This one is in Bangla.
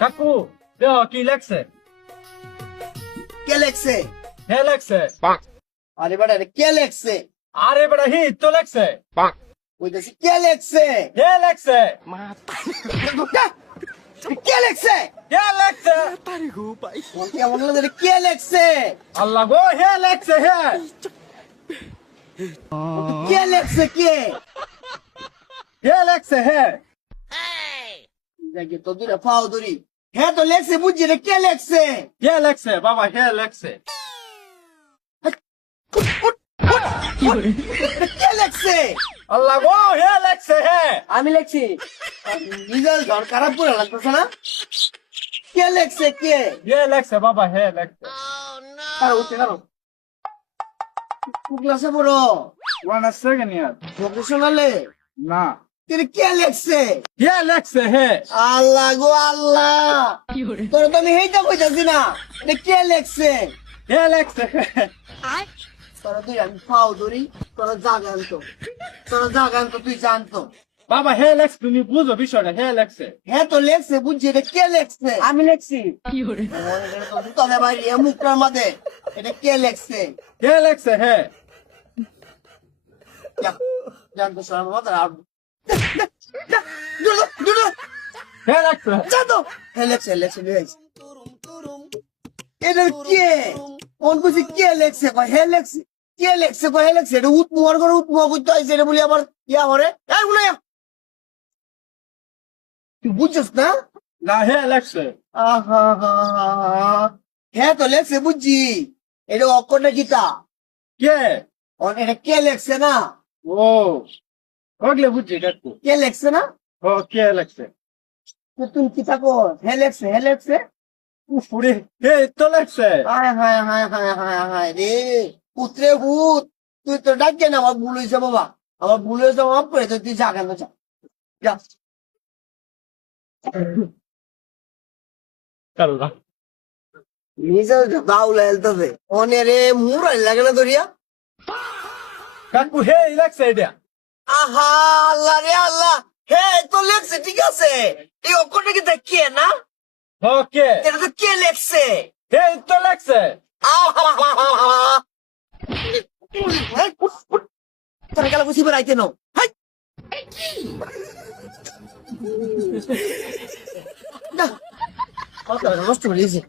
কাকু দেও কি লেখছে? কে লেখছে? হে লেখছে। আরে বেটা এটা কে লেখছে? আরে বেটা হি তো লেখছে। কইতাছি কে লেখছে? হে লেখছে। কে লেখছে? হে লেখছে। বলতে এমন হলো যে কে লেখছে? আল্লাহ গো হে লেখছে হে। কে লেখছে কে? হে লেখছে হে। দেখি তো দুটা পাও ধরি। হ্যাঁ তো লেখছে বুঝছি রে কে লেখছে? হে লেখছে বাবা হে লেখছে। কে লেখছে? আল্লাহ গো হে লেখছে হে। আমি লেখছি। রিজাল্ট ধর খারাপ করে লাগতেছে না? কে লেখছে কে? হে লেখছে বাবা হে লেখছে। কারো উঠছে কারো। ক্লাসে পড়ো ওয়ান সেকেন্ড ইয়ার। প্রফেশনালে না তিনি কে লেখছে? হে লেখছে হে। আল্লাহ গো আল্লাহ তোর তো আমি হেইটা কইতাছি না এটা কে লেখছে? হে লেখছে হে। তোরা তুই আমি পাও ধরি তোরা জাগান্ত তুই জানতো বাবা হে লেখছে তুমি বুঝো বিষয়টা হে লেখছে। হ্যাঁ তো লেখছে বুঝছি এটা কে লেখছে? আমি লেখছি তবে ভাই মুখটার মধ্যে এটা কে লেখছে? হে লেখছে হে। জানতো সবার মতো হে লেখছে। জানতো লেখছে লেখছে লেখছে এটা কে? কোন বুঝি কে লেখছে কয় হে লেখছে কে লেখছে কয় হে লেখছে এটা উৎমোহর করে উৎমোহ করতে হয়েছে এটা বলি আবার ইয়া করে এইগুলো তুই বুঝছিস না? না হে লেখছে। আহা হা হা হ্যাঁ তো লেখছে বুঝছি এটা অক্ষরটা গীতা কে? এটা কে লেখছে না? ও ওগলে বুঝছি কাকু। কে লেখছে না? ও কে লেখছে? তো তুই কি থাকো হে লেখছে পুরে হে তো লেখছে। হায় হায় হায় হায় হায় হায় রে পুত্রে ভূত তুই তো ডাকছেন আমার ভুল হয়েছে বাবা আমার ভুল হয়েছে মাফ করে তুই যা কেন যা যা কাল্লা নিজে বাউল হেলতেছে অনেরে মুরাই লাগে না দরিয়া কাকু হে লেখছে এটা। আহা আল্লাহ রে আল্লাহ হে তো লেখছে ঠিক আছে এই অক্ষরটা কি কে না ও কে? এটা তো কে লেখছে হে তো লেখছে। তোর গেলা বুঝি বেড়াইতে নো নষ্ট করে দিয়েছে